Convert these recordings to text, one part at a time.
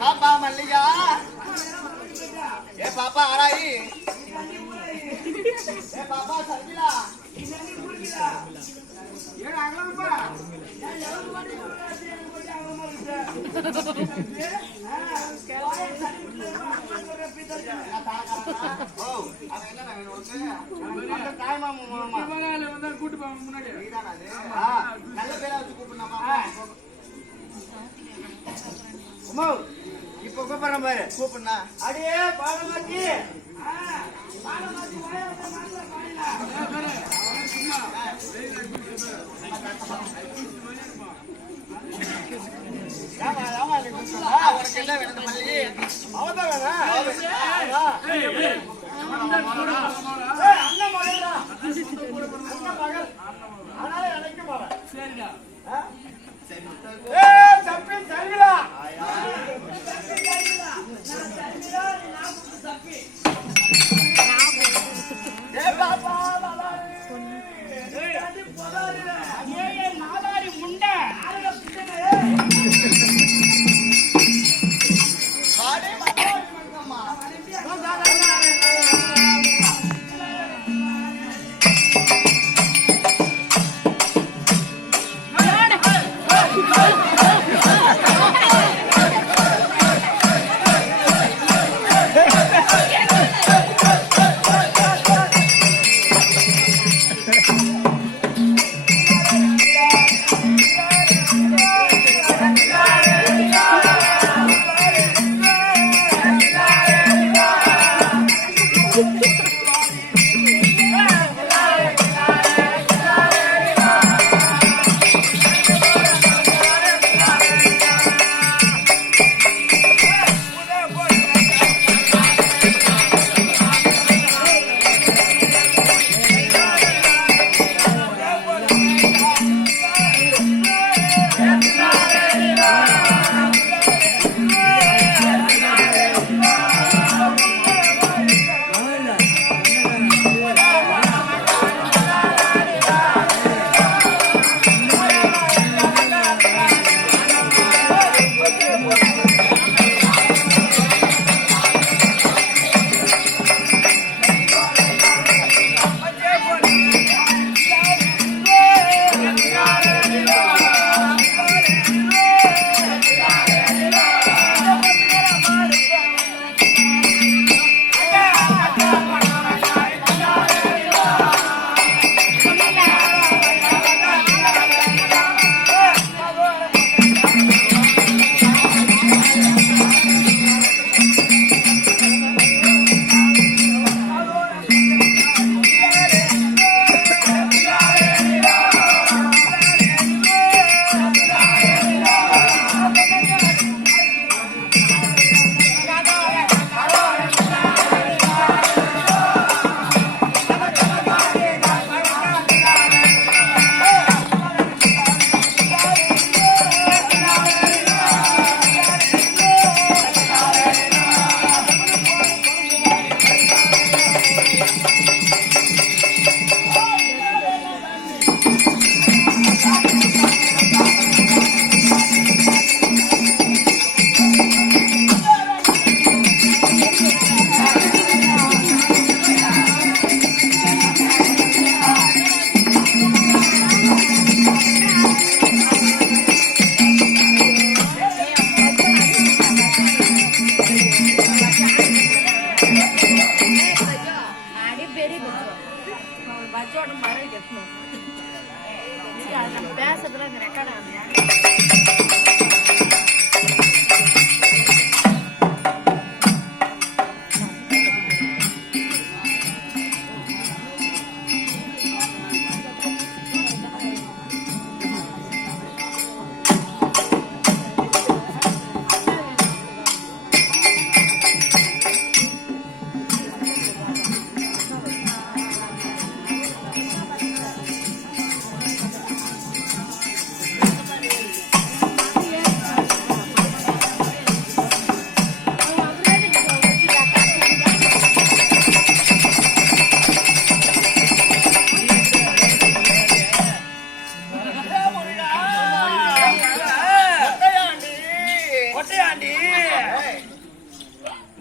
பாப்பா மல்லிகா ஏ பாப்பா ஆராயி ஏ பாப்பா சர்மிளா ஏ அங்கலப்பா நான் எவ்வளவு வாட்டி போறாச்சு எனக்கு போய் அங்கமா இருக்கு ஓ அது என்ன நான் வந்து அந்த தாய் மாமா மாமா மகால வந்து கூட்டி போங்க முன்னாடி நீதானா அது நல்ல பேரா வச்சு கூப்பிடணுமா அம்மா இப்போ கூப்பிடுறேன் பாரு கூப்பிடுனா அடியே பாலமாச்சி பாலமாச்சி வாய வந்து மாட்டல பாடினா உனக்கு என்ன வேணும் மல்லி அவதான் அண்ணன் மகள்டா அண்ணன் மகள் ஆனாலே எனக்கு மகன் சரிடா தப்பி சரிடா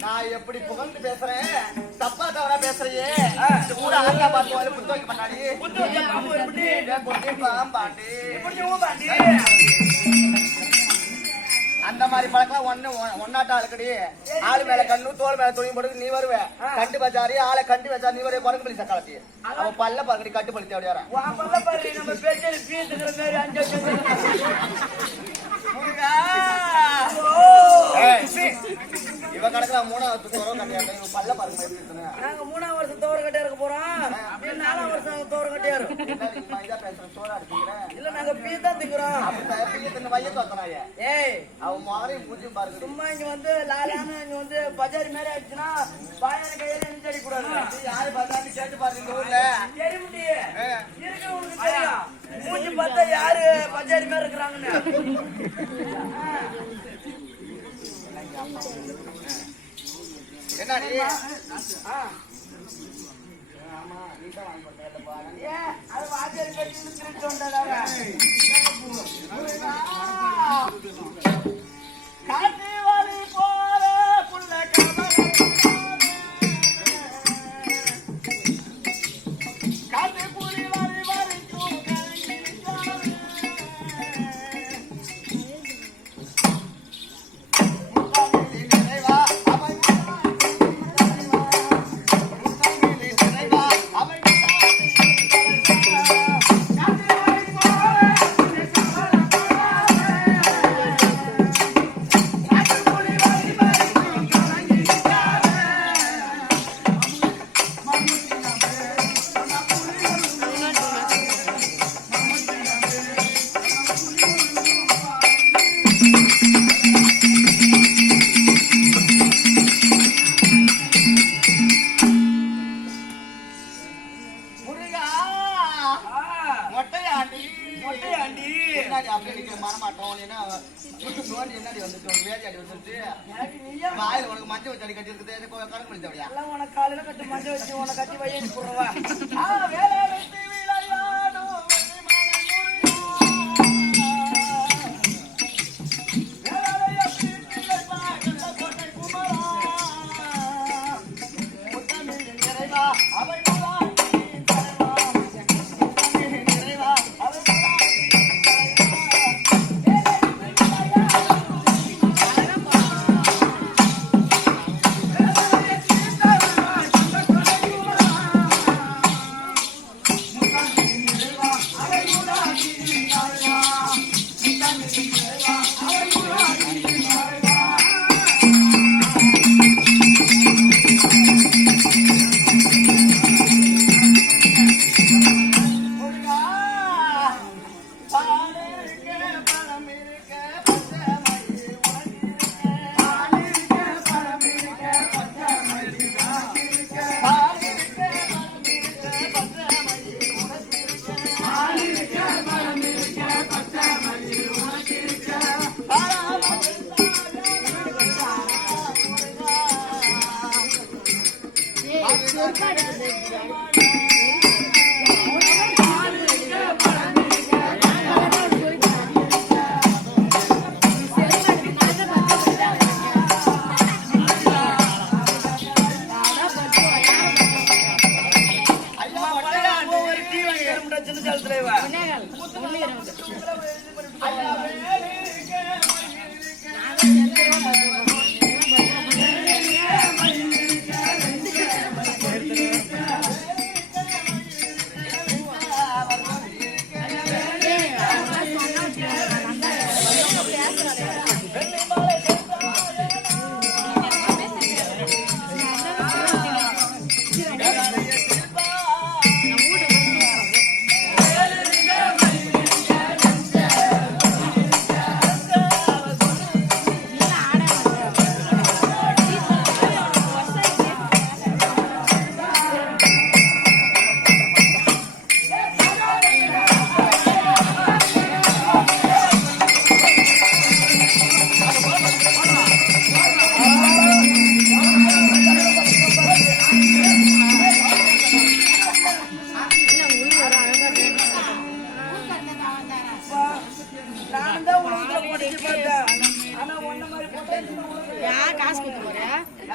நான் எப்படி புகழ்ந்து பேசுறேன் தப்பா தவறா பேசுறியே கூட ஆக்கா பாத்து புத்து வைக்க பண்ணாடி பாண்டி அந்த மாதிரி பழக்கம் ஒன்னாட்ட ஆளுக்கடி ஆளு மேல கண்ணு தோல் மேல துணி போட்டு நீ வருவ கண்டு பச்சாரி ஆளை கண்டு வச்சா நீ வருவ குறைஞ்சு பள்ளி சக்காலத்தி அவன் பல்ல பறக்கடி கட்டு பள்ளி அப்படி வர இவ கணக்குல 3வது தோரம் கட்டியாரு இவன் பல்ல பாருங்க நாங்க 3ஆம் வருஷம் தோரம் கட்டியா இருக்க போறோம் 4ஆம் வருஷம் தோரம் கட்டியா இருக்கும் பேசுறேன் சோறா எடுத்துக்கிறேன் இல்ல நாங்க பீ தான் திங்குறோம் பீயத்தின் வயசு வந்தனாய ஏய் அவன் மாதிரி மூஞ்சி பாருங்க சும்மா இங்க வந்து லாலான இங்க வந்து பஜாரி மாதிரி ஆயிடுச்சுன்னா பாயான கையில நின்று அடி கூடாது யாரு பார்த்தாலும் கேட்டு பாருங்க இந்த ஊர்ல தெரியுமுடி இருக்கு உனக்கு தெரியும் மூஞ்சி பார்த்தா யாரு பஜாரி மாதிரி இருக்கிறாங்கன்னு என்னடி அது வாத்தியார் கட்டி திருட்டு வந்தாடா காட்டி வழி போற புள்ள காட்டி புலி வரி வரைக்கும் உனக்கு காலையில கட்டி மஞ்சள் வச்சு உன கட்டி வையன்னு போடுறவா வேலை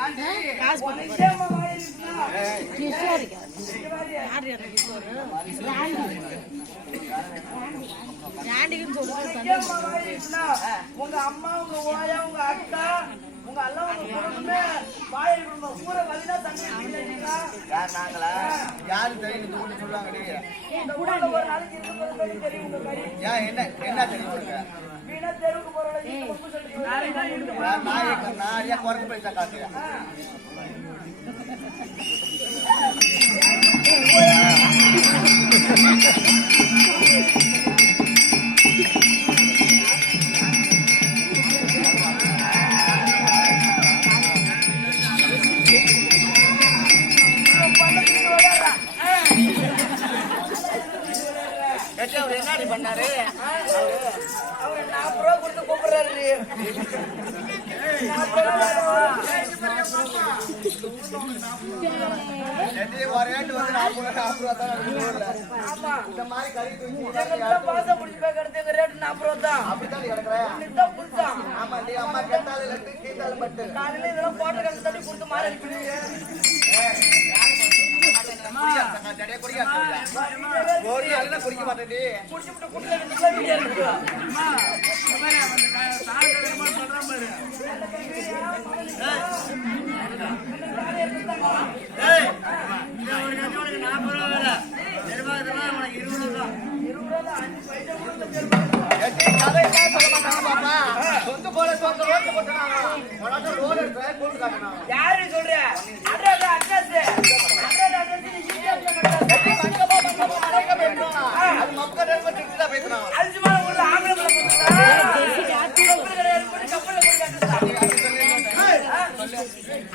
உனக்கேம்மா வாய் இருக்குன்னா? உனக்கேம்மா வாய் இருக்குன்னா? உங்க அம்மா உங்க ஓயா உங்க அக்கா உங்க அல்லா உங்க பொண்ணுமே வாய் இருக்கணும். ஊரை வலினா தண்ணி இல்லைங்களா? யார் நாங்களா? யாரு தெரியும் இந்த ஊர்ல சொல்லுவாங்க நீங்க? இந்த ஊர்ல ஒரு நாளைக்கு இருக்கிறது தெரியும் உங்க கறி. ஏன் என்ன தெரியும் உனக்கு? வீணா தெருவுக்கு போறவங்க ரொம்ப சொல்லிட்டு நான் ஏன் குறைஞ்சு போயிட்டா காட்டுறேன். அவர் என்னடி பண்ணாரு? அவர் 40 ரூபா கொடுத்து கூப்பிடுறாரு. ஒரேட்டு வந்து 40 ரூபா தான் ஊர்ல. ஆமா இந்த மாதிரி கறி தூக்கி எங்கெல்லாம் பாசம் பிடிச்சி போய் கிடத்து ரேட்டு 40 ரூபா தான். அப்படித்தான் கிடக்குறேன். இதுதான் புதுசா. ஆமா நீ அம்மா கேட்டாலும் லட்டு கீட்டாலும் பட்டு காலையில இதெல்லாம் போட்ட கண்டு தண்ணி கொடுத்து மாறி அனுப்பிடுவீங்க. குடிக்க மாட்டேன். குடிச்சுட்டு குடிச்சு வீடியோ இருக்கு. யாரு சொல்ற? அட்ரஸ் அட்ரஸ் அல்ஜிமான ஊர்ல ஆம்பளை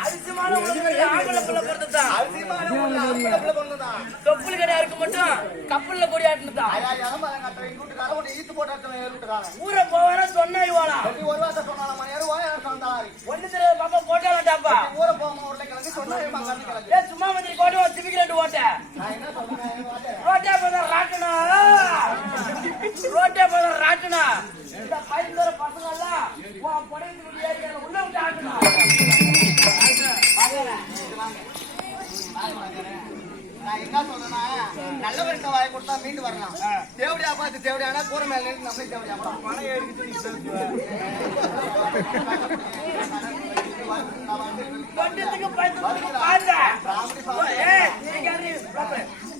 அரிசிமான ஊர்ல ஆம்பளை பிள்ளை பிறந்துட்டான். தொப்புள் கடையா இருக்க மட்டும் கப்பல்ல கொடியாட்டுதான். ஊரை போவானா சொன்னா இவாளா ஒண்ணு தெரியாத பாப்பா போட்டாலாட்டாப்பா. சும்மா வந்து கோட்டை சிபிக்கிறேன் ஓட்ட ரோட்டே போத ராட்டனா ரோட்டே போத ராட்டனா. இந்த பையன் பசங்க எல்லாம் புடைந்து உள்ள விட்டு ஆட்டணும். நான் என்ன சொல்றேன்னா நல்லவர்கிட்ட வாய் கொடுத்தா மீண்டு வரலாம். தேவடியா பார்த்து தேவடியானா கூரை மேல இருந்து நம்மளே தேவடியா பணம் எடுத்து தொட்டத்துக்கு பயந்து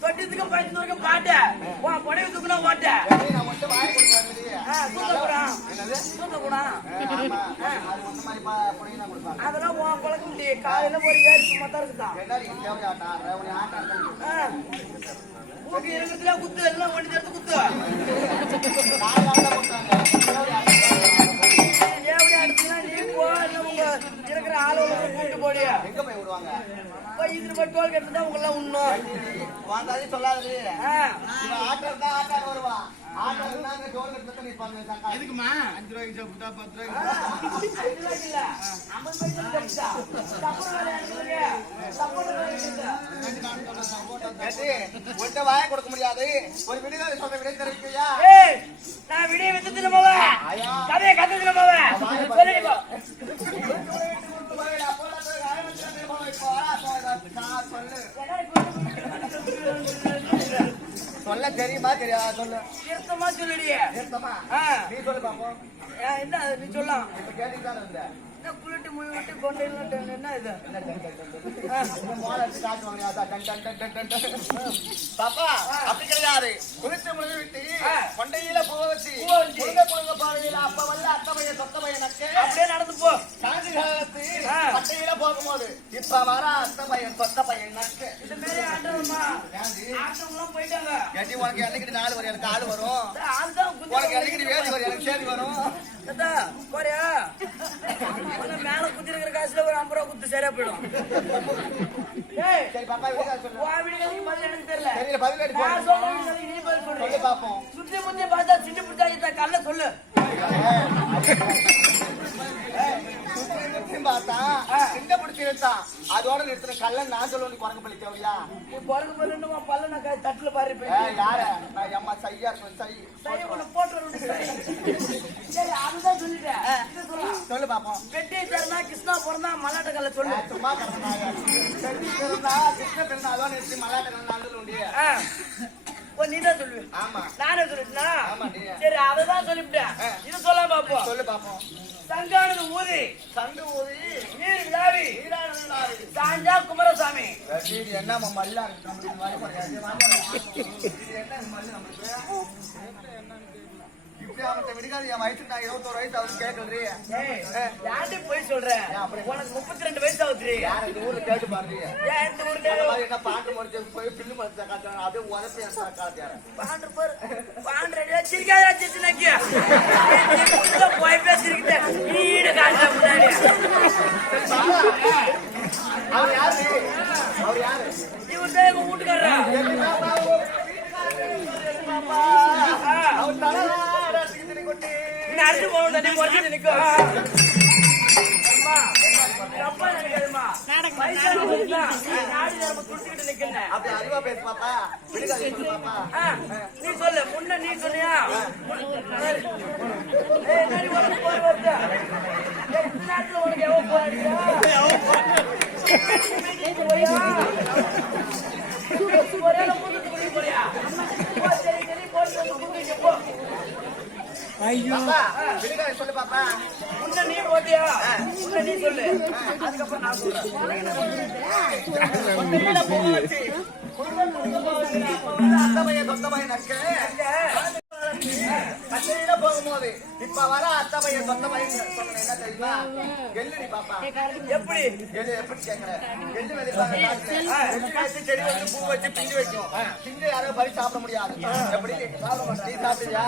தொட்டத்துக்கு பயந்து பாட்ட புடவை தூக்குனா ஓட்ட அதெல்லாம் பழக்க முடியும். காலையில ஒரு ஏறி சும்மா தான் இருக்குதான். ஊக்கி இருக்கிறதுல குத்து எல்லாம் ஒண்ணு சேர்த்து குத்து ஏவடி அடிச்சுன்னா நீ போ உங்க இருக்கிற ஆளுநர் கூப்பிட்டு போடியா எங்க போய் விடுவாங்க? இதுல போய் டோல் கட்டு தான் உங்களெல்லாம் உண்ணும் வாங்காதே சொல்லாது. ஆட்டர் தான் ஆட்டார் வருவா. ஆட்டர் இருந்தாங்க டோல் கட்டு நிற்பாங்க. எதுக்குமா 5 ரூபாய்க்கு சாப்பிட்டா 10 ரூபாய்க்கு இல்ல 50 பைசா ஒட்ட வாய கொடுக்க முடியாது. ஒரு விடுதலை சொல்ற விடை தெரிவிக்கையா? நான் விடிய வச்சதுல போவ கதையை கத்துதுல போவ சொல்லிட்டு சொல்ல தெரியுமா தெரியாதா? சொல்லு. திருத்தமா சொல்லுடியே. திருத்தமா நீ சொல்லு பாப்போம். என்ன நீ சொல்லலாம். இப்ப கேட்டுதான் இருந்த குளிட்டு முழு விட்டு கொண்டு என்ன இது பாப்பா அப்படி கிடையாது. குளித்து முழுது விட்டு கொண்டையில பூ வச்சு குழுங்க பாதையில அப்ப வல்ல அத்தமைய சொத்தமைய நக்கு அப்படியே நடந்து போ. காஞ்சி காலத்து பட்டையில போகும்போது இப்ப வர அத்தமையன் சொத்த பையன் நக்கு இது மாதிரி ஆட்டமா ஆட்டம்லாம் போயிட்டாங்க. கேட்டி உனக்கு என்னைக்கு 4 வரும் எனக்கு 6 வரும். அதுதான் உனக்கு என்னைக்கு வேதி வரும் எனக்கு சேதி வரும். போறியா மேல குத்தி இருக்கிற காசுல ஒரு 50 ரூபா குத்து சரியா போயிடும். சரி பாப்பா எனக்கு தெரியல தெரியல பதில் அடி நான் சொல்றேன் நீ பதில் சொல்லு பாப்போம். சுத்தி முத்தி பார்த்தா சின்ன பிடிச்சா கல்ல சொல்லு. பார்த்தா சின்ன பிடிச்சி எடுத்தான் அதோட நிறுத்தின கல்ல நான் சொல்லுவேன் குரங்கு பள்ளி தேவையா நீ பிறகு பிறகு பல்ல நான் தட்டுல பாரு யார நான் அம்மா சையா சை போட்டு சரி அதுதான் சொல்லிட்டேன் சொல்லு பாப்போம் வெட்டி தரனா கிருஷ்ணா பிறந்தா மல்லாட்ட கல்ல சொல்லு சும்மா கிருஷ்ண பிறந்தா அதோட நிறுத்தி மல்லாட்ட கல்ல நான் சொல்லுவேன் நீதான் சொல்லுவேன் ஆமா நானே சொல்லிட்டா ஆமா நீ சரி அததான் சொல்லிவிட்டேன் இது சொல்லாம பாப்போம் சொல்லு பாப்போம் சங்கானது ஊதி சண்டு ஊதி நீர் விழாவி சாஞ்சா குமரசாமி என்ன மல்லா இருக்கு என்ன மல்லு நம்மளுக்கு இப்படி அவன் விடுக்காது என் வயசுக்கு நான் 21 வயசு அவரு கேட்கலி யார்கிட்ட போய் சொல்றேன் உனக்கு 32 வயசு ஆகுது யார இந்த ஊர்ல கேட்டு பாருங்க இந்த ஊர்ல என்ன பாட்டு முடிச்சு போய் பில்லு மடிச்சா காட்டுறாங்க அப்படியே உதப்பி காட்டியாரு பாண்டு பாரு பாண்டு சிரிக்காத சிரிச்சுனாக்கிய போய் பேசிருக்கிட்ட வீடு காட்ட முன்னாடி அவர் யாரு அவர் யாரு இவர் தான் எங்க வீட்டுக்காரரா அவர் தலை அடுத்து போகணும் தண்ணி குறைச்சு நிற்கும் அப்படி அறிவா பேசு பாப்பா விடுகாது பாப்பா நீ சொல்லு முன்ன நீ சொன்னியா உனக்கு எவ்வளவு போறியா ஐயோ விடுகாது சொல்லு பாப்பா முன்ன நீ ஓட்டியா முன்ன நீ சொல்லு அதுக்கப்புறம் நான் சொல்றேன் போகும்போது இப்ப வர அத்தமைய சொந்தமைய என்ன தெரியுமா எள்ளு பாப்பா எப்படி எப்படி கேக்குற எள்ளு வெளிப்பாங்க செடி வந்து பூ வச்சு பிஞ்சு வைக்கும் பிஞ்சு யாரும் பறி சாப்பிட முடியாது எப்படி சாப்பிட மாட்டேன் நீ சாப்பிட்டியா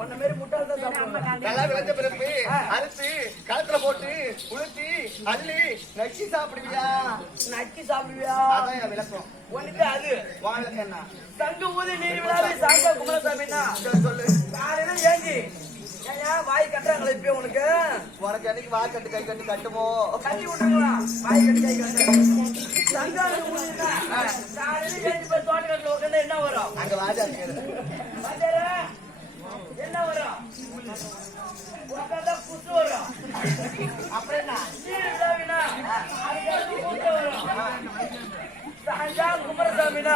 ஒன்ன மாரி முட்டாள் தான் சாப்பிடுவேன் நல்லா விளைஞ்ச பிறப்பு அறுத்து களத்துல போட்டு உளுத்தி அள்ளி நக்கி சாப்பிடுவியா நக்கி சாப்பிடுவியா அதான் என் விளக்கம் ஒண்ணுக்கு அது வாழ்க்கை என்ன சங்கு ஊதி நீர் விழாவை சாந்தா குமரசாமின்னா சொல்லு காலையில ஏஞ்சி ஏன் வாய் கட்டுறாங்களே இப்ப உனக்கு உனக்கு அன்னைக்கு வாய் கட்டு கை கட்டு கட்டுமோ கட்டி விட்டுருங்களா வாய் கட்டி கை கட்டு சங்காடு ஊதினா காலையில ஏஞ்சி போய் தோட்டக்காட்டுல உட்காந்து என்ன வரும் அங்க வாஜா என்ன வரும் உட்காந்தா குத்து வரும் அப்புறம் என்ன நீர் விழாவினா அதுக்கு கூட்ட வரும் சாஞ்சா குமரசாமினா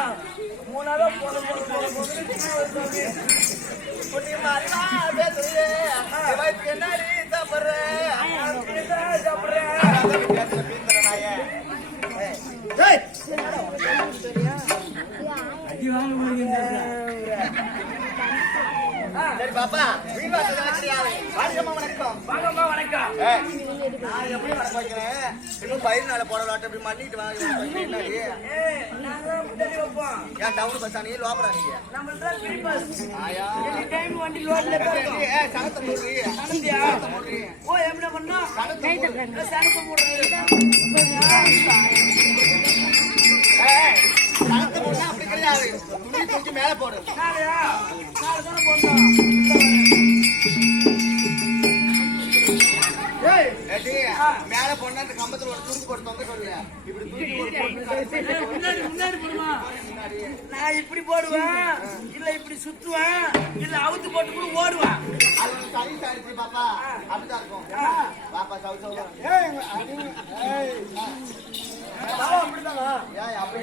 மூணாவது என்னடி சாப்பிடுற சரி பாப்பா வணக்கம் வாங்கம்மா வணக்கம் நான் எப்படி வணக்கம் வைக்கிறேன் இன்னும் பயிர் நாளை போடலாட்டம் இப்படி மண்ணிட்டு வாங்க என்னடி ஏன் டவுன் பஸ் நீ லோபரா நீங்க ஆயா டைம் வண்டி லோட்ல சனத்தை மூடுறீ ஓ என்ன பண்ணா சனத்தை மூடுறது சனத்தை மூடுனா அப்படி கிடையாது துணி தூக்கி மேல போடு நாளையா நாளை தானே போட்டோம் மேல போனா அந்த கம்பத்துல ஒரு துணி போட்டு தொங்க சொல்லுங்க இப்படி தூக்கி முன்னாடி போடுமா நான் இப்படி போடுவேன் இல்ல இப்படி சுத்துவேன் இல்ல அவுத்து போட்டு கூட ஓடுவேன் அது சரி சாரிச்சு பாப்பா அப்படிதான் இருக்கும் பாப்பா சவு அப்படிதானா ஏன் அப்படி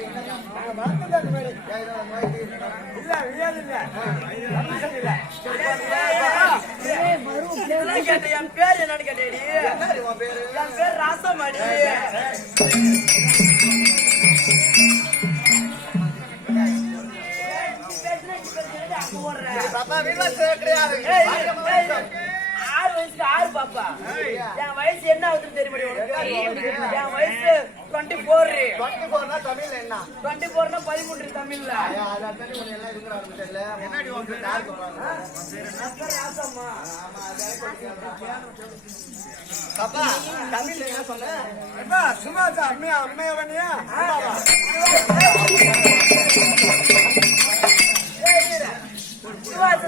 கேட்டேன் என் பேர் என்னன்னு கேட்டேடி பேரு என் பேர் ராசமாடி பாப்பா வீட்டுல கிடையாது 6 வயசுக்கு 6 பாப்பா என் வயசு என்ன ஆகுதுன்னு தெரியுமா என் வயசு 24 24 தமிழ்ல என்ன 24 னா 13 தமிழ்ல அதான் உன்னை எல்லாம் இருக்கிறாரு தெரியல முன்னாடி வந்து யார் சொல்றாங்க ராசம்மா பாப்பா தமிழ்ல என்ன சொன்ன சும்மா அம்மையவனியா சுபாஷ்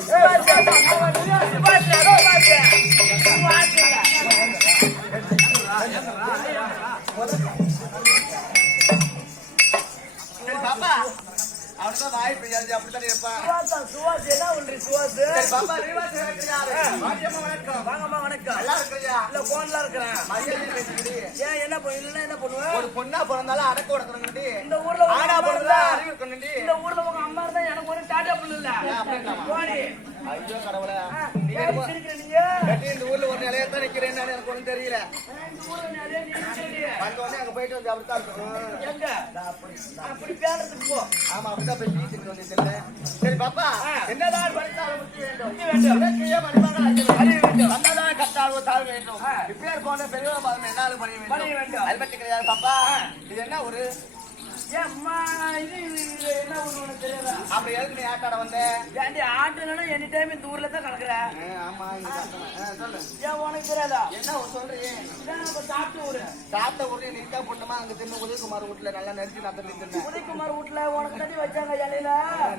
சரி பாப்பா அவனுதான் வாய் பெய்யாது அப்படித்தானே இருப்பான். சுவாஸ் என்ன ஒன்று சுவாஸ் சரி பாப்பா ரீவாஸ் இருக்கிறாரு. மாரியம்மா வணக்கம். வாங்கம்மா வணக்கம். நல்லா இருக்கிறியா? இல்ல போன்ல இருக்கிறேன். மரியாதை பேசுகிறீ. ஏன் என்ன இல்லைன்னா என்ன பண்ணுவேன்? ஒரு பொண்ணா பிறந்தாலும் அடக்க உடக்கணும்டி. இந்த ஊர்ல ஆடா பிறந்தா அறிவு இருக்கணும்டி. இந்த ஊர்ல உங்க அம்மா இருந்தா எனக்கு ஒரு டாட்டா புள்ள இல்ல. போடி. ஐயோ கடவுளே. நீ சிரிக்கிறீங்க. இந்த ஊர்ல ஒரு நிலையா தான் நிக்கிறேன்னு எனக்கு ஒண்ணும் தெரியல. இந்த ஊர்ல நிறைய நிக்கிறீங்க. வந்தோடனே அங்க போயிட்டு வந்து அப்படித்தான் இருக்கும். எங்க? அப்படி பேரத்துக்கு போ. ஆமா அப்படிதான் போய் வீட்டுக்கு வந்து சரி பாப்பா என்னதான் படித்தாலும் முத்தி வேண்டும். இலக்கிய மணிமகள் அறிய வேண்டும். வந்ததான் கட்டால் ஒரு தாழ் வேண்டும். இப்பேர் போன பெரிய என்னாலும் பணிய வேண்டும். அது பற்றி கிடையாது பாப்பா. இது என்ன ஒரு ஏம்மா இது என்ன ஒண்ணு தெரியாதா? அப்படி எதுக்கு நீ ஆட்டாட வந்த? ஏன்டி ஆட்டலன்னா எனி டைம் இந்த ஊர்ல தான் கிடக்குற. ஆமா சொல்லு. ஏன் உனக்கு தெரியாதா? என்ன சொல்றீங்க? இதான் நம்ம சாப்பிட்ட ஊரு. சாப்பிட்ட ஊர்ல நிக்கா பொண்ணுமா அங்க தின்னு உதயகுமார் வீட்டுல நல்லா நெரிச்சு நத்த தின்னு உதயகுமார் வீட்டுல உனக்கு தண்ணி வச்சாங்க இலையில.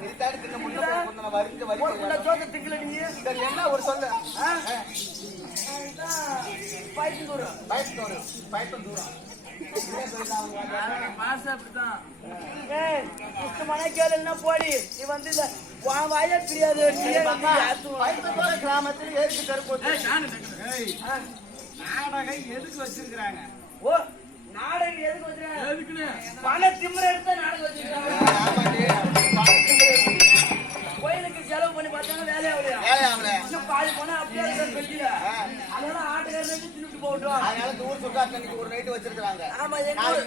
நிறுத்தாடி தின்ன முன்ன வரிஞ்சு உள்ள சோத்த திக்கல நீ. சரி என்ன ஒரு சொல்லு. பைத்து தூரம். பைத்து தூரம். போடி நீ வந்து வாய தெரியாது. கிராமத்தில் ஏற்கு தருப்போது நாடகம் எதுக்கு வச்சிருக்கிறாங்க? ஓ நாடகம் எதுக்கு வச்சிருக்காங்க? பண திமிர எடுத்தா நாடகம் வச்சிருக்காங்க. கோயிலுக்கு செலவு பண்ணி பார்த்தாங்க வேலையாவல இன்னும் பாதி போனா அப்படியே பெட்டியில அதனால ஆட்டுக்காரங்க தின்னுட்டு போகட்டும். அதனால தூர் சுட்டாட்டு ஒரு நைட்டு வச்சிருக்காங்க. ஆமா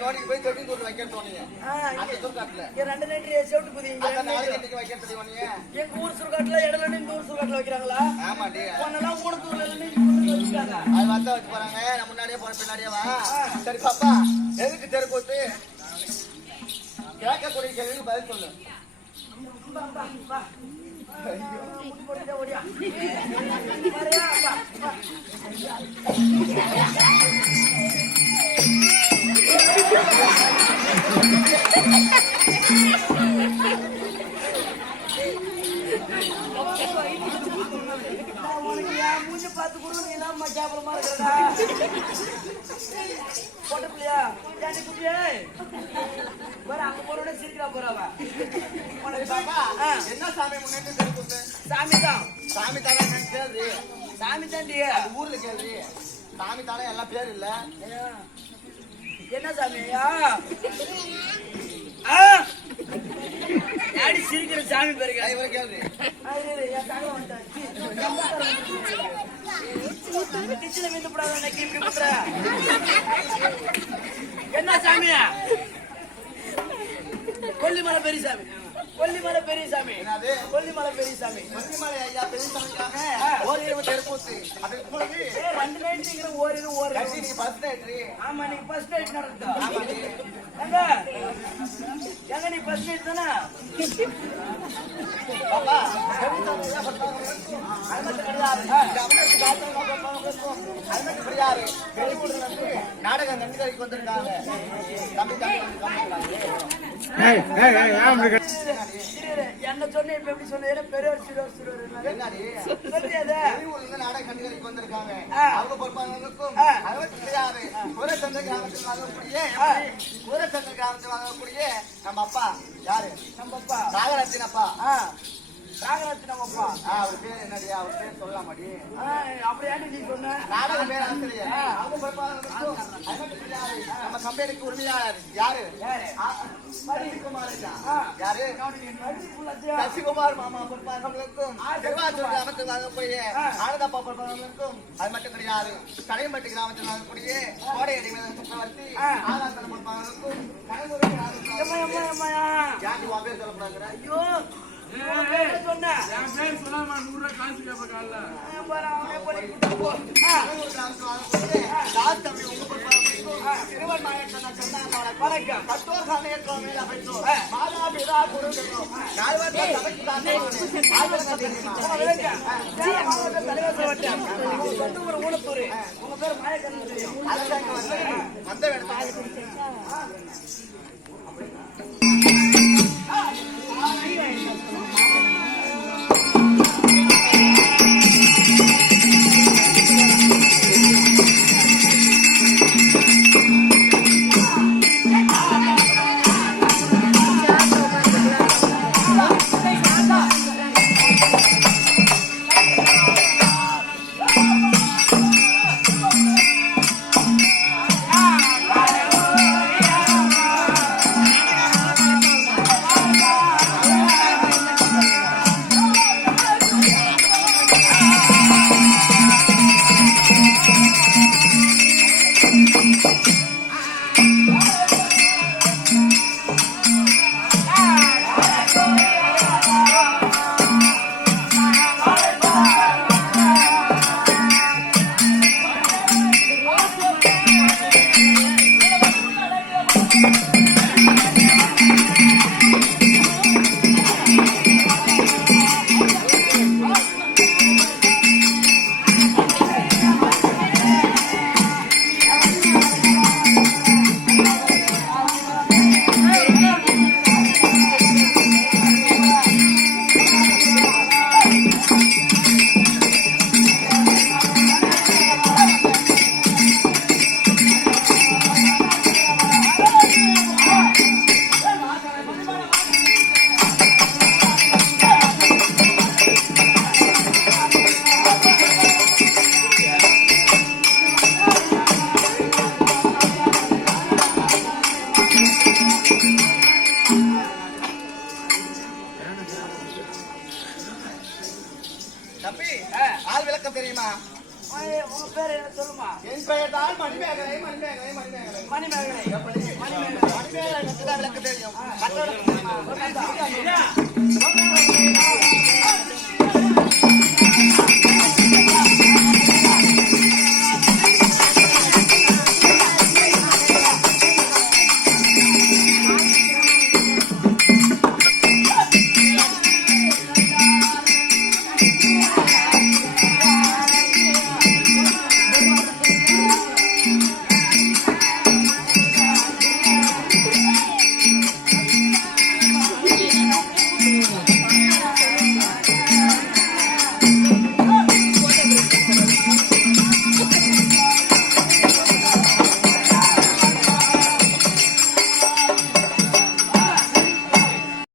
நோடிக்கு போய் தொட்டி தூர் வைக்க தோணுங்க. அந்த சுருக்காட்டுல 2 நைட்டு செவிட்டு குதிங்க. நாளைக்கு வைக்க தெரியுமா? எங்க ஊர் சுருக்காட்டுல இடத்துல இந்த ஊர் சுருக்காட்டுல வைக்கிறாங்களா? ஆமாடி பொண்ணெல்லாம் ஊனத்தூர்ல வச்சுட்டாங்க. அது வந்தா வச்சு போறாங்க. நான் முன்னாடியே போற பின்னாடியே வா. சரி பாப்பா எதுக்கு தெருக்கூத்து? கேட்கக்கூடிய கேள்விக்கு பதில் சொல்லு. ஓடியா மூஞ்சி பார்த்து கூட நீ தான் கேவலமா இருக்கிறதா? போட்ட பிள்ளையா ஜானி குட்டியே வர அங்க போறோட சிரிக்கிறா போறவ. என்ன சாமி முன்னாடி தெருக்கூத்து? சாமி தான். சாமி தானே கேள்வி. சாமி தாண்டி ஊர்ல கேள்வி. சாமி தானே எல்லாம் பேர் இல்ல. என்ன சாமியா? யாடி சிரிக்கிற சாமி பேருங்க இவரை கேள்வி. என்ன சாமியா? கொல்லிமலை பெரியசாமி. கொல்லிமலை பெரியசாமி. கொல்லிமலை பெரியசாமி. கொல்லிமலை ஐயா பெரியசாமிக்காக ஓரிரவு தெருக்கூத்து. அது பிறகு 2 நைட்டு ஓரிரு நீ ஃபர்ஸ்ட் நைட்ரி. ஆமா நீ ஃபர்ஸ்ட் நைட் நடந்தா. எங்க நீ ஃபர்ஸ்ட் நைட் தானே? பாப்பா நாடகம் கண்டுகரிக்கு வந்திருக்காங்க. என்ன சொன்ன இப்ப எப்படி சொன்ன? பெரியவர் சிறுவர் நாடகம் கண்டுகரிக்கு வந்திருக்காங்க. அவங்க பொறுப்பாளர்களுக்கும் சூரச்சந்திர கிராமத்தில் வாங்கக்கூடிய சூரச்சந்திர கிராமத்தில் வாங்கக்கூடிய நம்ம அப்பா யாரு? நம்ம அப்பா நாகரத்தின் அப்பா. நாகரத்தினம் அப்பா. அவர் பேர் என்னடி? அவர் பேர் சொல்லலாமாடி? அப்படியாண்டி நீ சொன்ன நாடக பேர் ஆசிரியர். அவங்க பொறுப்பாளர்களுக்கும் நம்ம கம்பெனிக்கு உரிமையாளர் யாரு? சசிகுமார். யாரு? சசிகுமார் மாமா பொறுப்பாளர்களுக்கும் திருவாச்சூர் கிராமத்தில் வாங்கக்கூடிய ஆனந்தப்பா பொறுப்பாளர்களுக்கும் அது மட்டும் கிடையாது. கடையம்பட்டி கிராமத்தில் வாங்கக்கூடிய கோடையடி சக்கரவர்த்தி ஆகாசன பொறுப்பாளர்களுக்கும் யாரு வா பேர் சொல்லப்படுறாங்க? ஐயோ சொன்ன என் பேர் சொல்லாம 100 ரூபாய் காசு கேப்ப காலைல. ஊனத்தூர் உங்க பேர் மாயக்கண்ணன் தெரியும். வந்த எப்படி? மணிமேகலை எனக்கு தான் விளக்கு தெரியும். கட்டளை